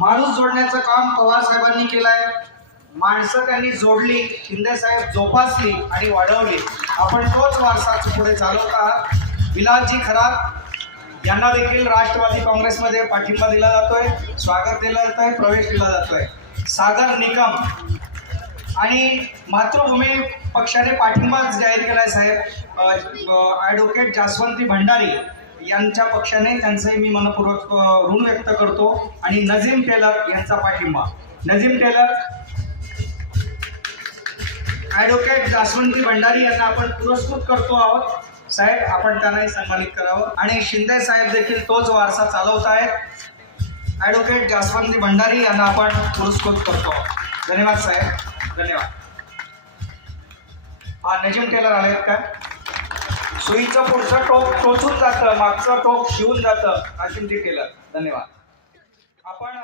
माणूस जोडण्याचं काम पवार साहेबांनी केलंय. माणसं त्यांनी जोडली, शिंदे साहेब जोपासली आणि वाढवली. आपण तोच वारसा पुढे चालवत आहात. विलासजी खरात यांना देखील राष्ट्रवादी काँग्रेसमध्ये पाठिंबा दिला जातोय, स्वागत दिलं जात आहे, प्रवेश दिला जातोय. सागर निकम आणि मातृभूमी पक्षाने पाठिंबा जाहीर केलाय साहेब. ॲडव्होकेट जास्वंती भंडारी यांच्या पक्षाने त्यांचे मी मनपूर्वक ऋण व्यक्त करतो. आणि नजीम टेलर यांचा पाठिंबा. नजीम टेलर, ॲडव्होकेट जास्वंती भंडारी यांना आपण पुरस्कृत करतो आहोत. साहेब आपण त्यांनाही सन्मानित करावं. आणि शिंदे साहेब देखील तोच वारसा चालवत आहेत. ॲडव्होकेट जास्वंती भंडारी यांना आपण पुरस्कृत करतो. धन्यवाद साहेब, धन्यवाद. हा नजीम टेलर आलेत का? सुईचं पुढचं टोक टोचून जातं, मागचं टोक शिवून जातं. नजीम टेलर, धन्यवाद. आपण